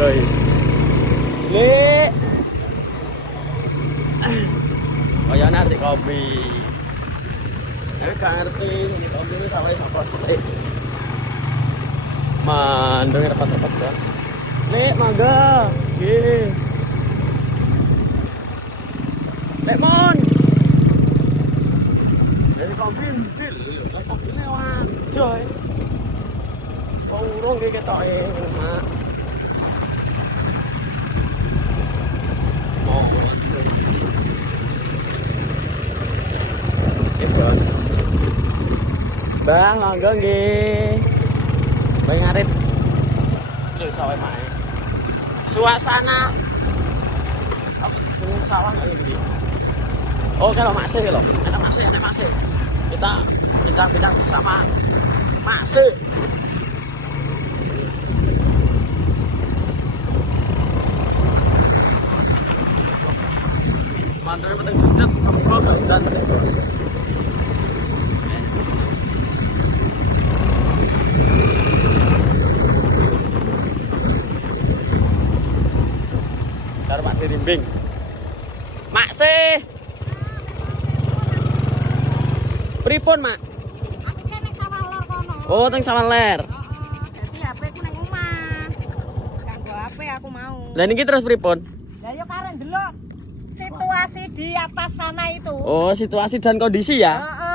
guys. Le. Oh ya nanti kopi. Gak ngerti ini kopi ini sampai apa sih? Mandeng rapat-rapat ya. Le, mangga. Nggih. Lemon. Dari kopi bil, kopi lewat. Coy. Oh, urung iki ketoke, Mak. Oh, bos. Bang, monggo nggih. Bang ngarep. Lho sawe mae. Suasana sing sawang kaya iki. Oh, kalau masih lho. Enak masih. Kita bincang bersama masih. Mantre penting jedet kok dan terus. Karo Pak Dirimbing. Maksih. Pripun, Mak? Aku kan ning sawah lor kono. Oh, teng sawah ler. Dadi HP ku ning omah. Kanggo HP aku mau. Lah niki terus pripun? Lah yo karen ndelok situasi di atas sana itu. Oh, situasi dan kondisi ya? Heeh.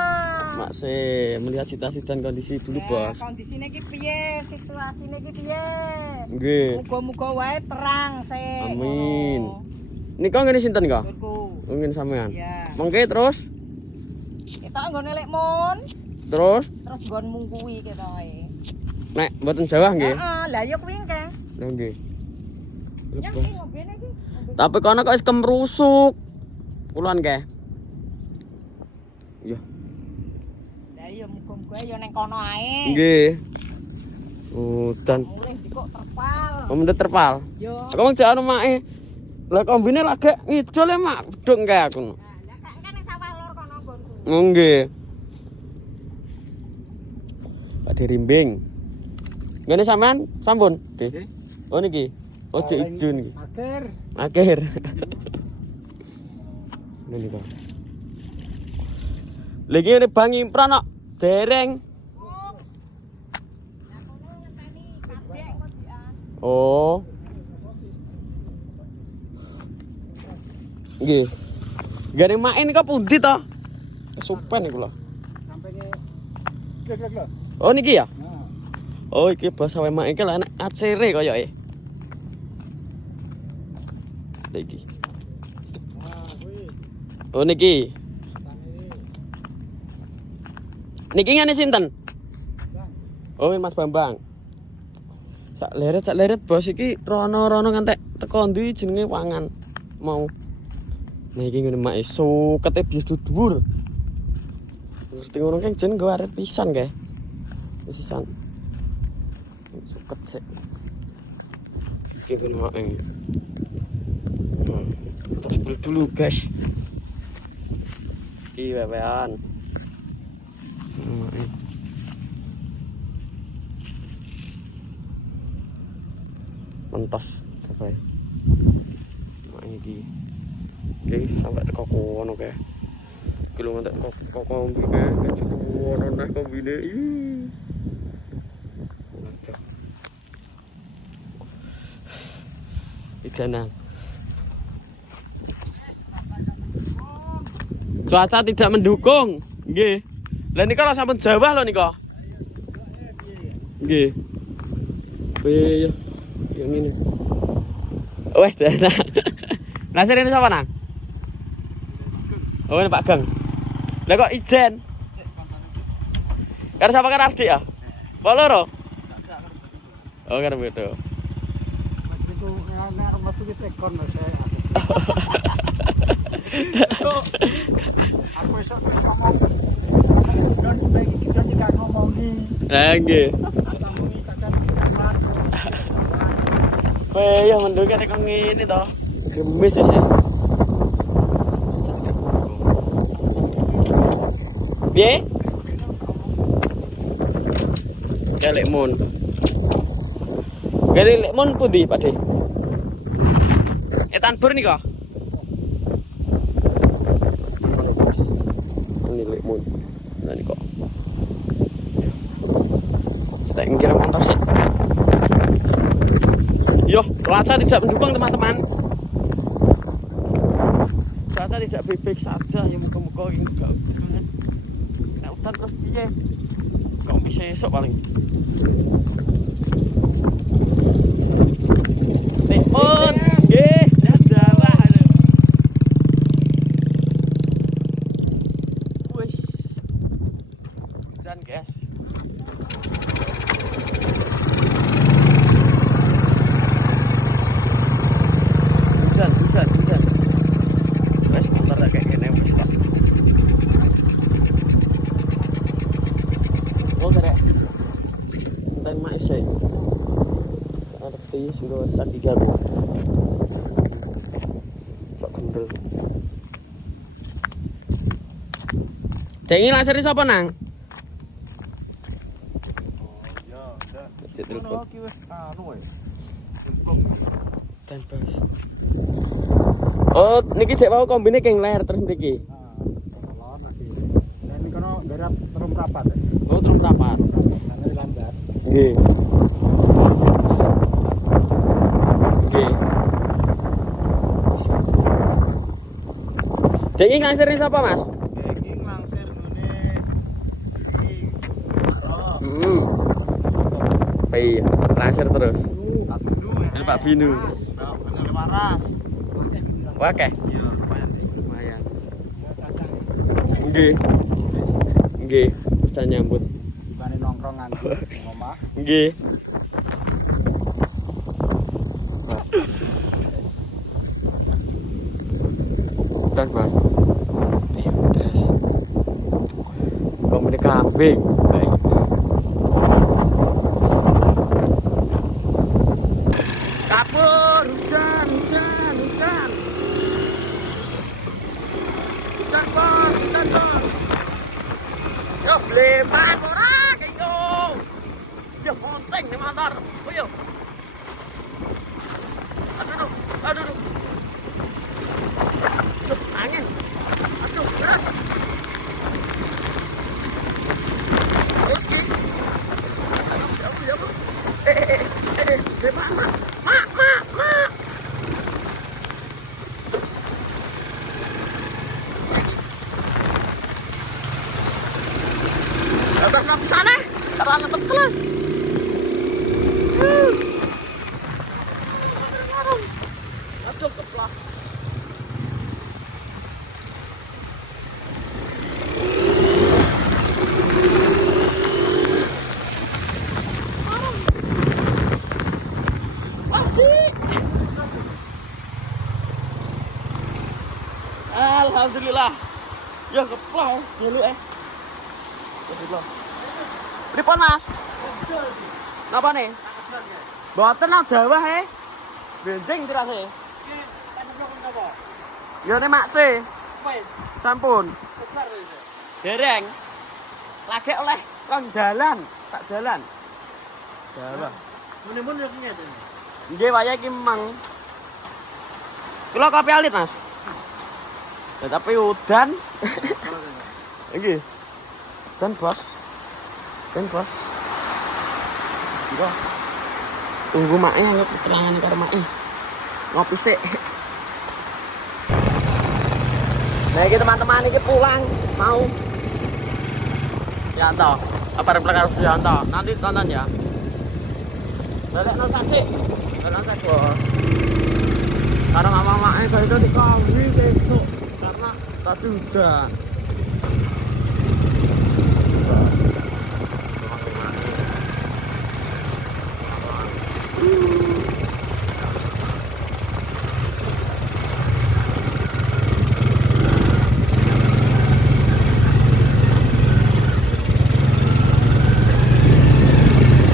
Maksih melihat situasi dan kondisi dulu, Bos. Kondisine iki piye? Situasine iki piye? Nggih. Muga-muga wae terang sik. Amin. Nika ngene sinten kok? Turku. Ngene sampean. Iya. Mengke terus Kita nggone lek mon. terus Nggonmu kuwi ketoke. nek mboten Jawa nggih. Heeh, lah yo kuwi engke. Lah nggih. Ya iki ngobene iki. Tapi kono kok wis kemrusuk. Puluhan ke? Iya. Lah iya muga-muga yo ning kono ae. Nggih. Udan. Mulih dikok terpal. Mendet terpal. Yo. Kok mung dianu make. Lah kombine lagi ngidul ya, Mak. Beduk kae aku. Lah kan ning sawah lor kono nggonku. Nggih. Pak Dirimbing. Ngene sampean sampun, Dik. Oh niki. Oh jek ijo niki. Akhir. Niki kok. Lagi ini Bang Impran kok dereng. Oh. Nggih. Gane main kok pundi to? Kesupen iku lho. Oh niki ya? Oh iki basa wae mak iki lho enak acere koyoke. Lha iki. Oh niki. Niki ngene sinten? Oh Mas Bambang. Sak leret bos iki rono-rono ngantek teko ndi jenenge wangan mau. Nah iki ngene mak sukete bis dhuwur. Ngerti ngono kan jen go arep pisan kae. Pisan. Suket sik. Iki ngene mak. Terus beli dulu guys. Iki wewean. Mentas apa ya? Mak iki. Oke, sampai teko kono kae. Iki lho ngantek kok kombi kae, kecuwono neh kombine. Ijanang. Cuaca tidak mendukung. Nggih. Lah nika lho sampun Jawa lho nika. Nggih. Piye ya ngene. Wes dah. Lah sirene sapa nang? Oh ini Pak Gang. Lah kok ijen? Karo sapa karo Ardi ya? Apa loro? Oh karo beto. Iku nek metu ki tekon Mas. Aku iso ngomong. Dan kita juga ngomongi. Nggih. Weh ya mendung kene kok ngene to. Gemis wis ya. Piye? Kelek mun. Gare lek mun pundi, Pak De? Wetan Bur nih kok. Ini lekmun. Nah ini kok. Saya ngirim motor sih. Yo, cuaca tidak mendukung teman-teman. Cuaca tidak baik-baik saja. Ya muka-muka ini enggak udan. Kena udan terus piye? Kok bisa esok paling. Lekmun. Nggih, dadah. Wis. Hujan, guys. Hujan. Wes motor kayak gini wis kok. Oh, karek. Dan mak sih. Ada pi sudah sakit garu. Sok kendel. Dengi laser sapa nang? Ya, udah. Cek telepon. Ki wis anu wae. Dan bos. Oh, niki cek mau kombine keng ler terus mriki. Nah, lagi. Dan ini kono garap terum rapat. Oh, terus rapat. Karena lambat. Nggih. Nggih. Dengi ngasirin sapa, Mas? Iki langsir ngene. Iki. Pi, langsir terus. Pak Binu. Ini Pak Binu. Nah, bener waras. Wakeh. Iya, lumayan. Lumayan. Ya cacang. Nggih, bisa nyambut. Dibanding nongkrongan di omah. Nggih. Dan Mas. Iya, des. Komune kambing. Baik. Kabur, hujan. Hujan, Bos. Yo, lebar ora kayo. Yo, penting nih motor. Ayo. Aduh. Aduh, angin. Aduh, keras. Terus ki. Ya. Lebar, mak. Lebar ke sana. Karena tetelas. Aduh, keplah. Alhamdulillah. Ya keplah dulu Pripun Mas? Napa nih? Mboten nang Jawa benjing dirase. Ya nek makse. Sampun. Dereng. Lagi oleh rong jalan, tak jalan. Jawa. Mun-mun yo ngene. Nggih waya iki mang. Kula kopi alit, Mas. Ya, tapi udan. Nggih. Dan bos. Gila. Tunggu mak nggak keterangan karo mak. Ngopi sik. Nah, iki teman-teman iki pulang mau. Ya toh. Apa replika Suyanto? Nanti tonton ya. Balik nang sik. Balik bos. Karena mama-mama itu dikawin besok karena tadi hujan.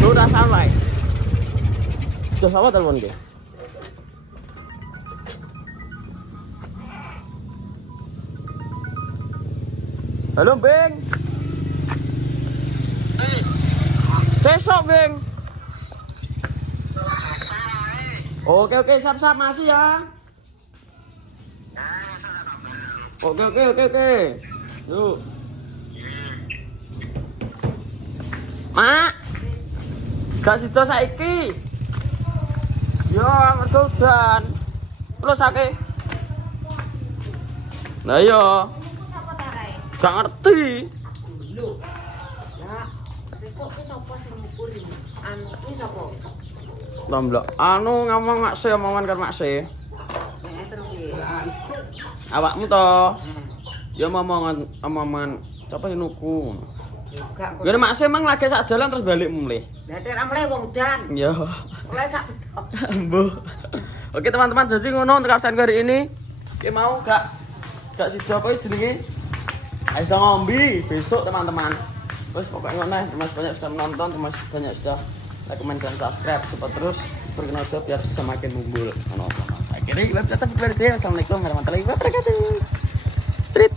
Sudah sampai. Sudah sama telepon dia. Halo, Beng. Sesok, Beng. Oke, siap-siap masih ya. Oke. Yuk. Mak. Gak sida saiki. Yo, mergo udan. Terus ake. Lah iya. Sapa tarai? Gak ngerti. Lho. Ya, sesuk ki sapa sing ngukur iki? Anu ki sapa? Tomblok. Anu ngomong makse omongan karo makse. Terus piye? Awakmu to. Ya omongan sapa sing nuku. Juga kok. Ya makse emang lagi sak jalan terus balik mulih. Lah nek mulai wong udan. Ya. Mulai sak. Mbuh. Oke teman-teman, jadi ngono untuk absen hari ini. Oke mau gak sida apa jenenge? Ayo ngombe besok teman-teman. Terus pokoknya ngono, terima kasih banyak sudah menonton, terima kasih banyak sudah like, comment dan subscribe. Support terus berkenal job biar semakin mumbul. Ono sama. Akhirnya kita tetap berbicara. Assalamualaikum warahmatullahi wabarakatuh. Cerit.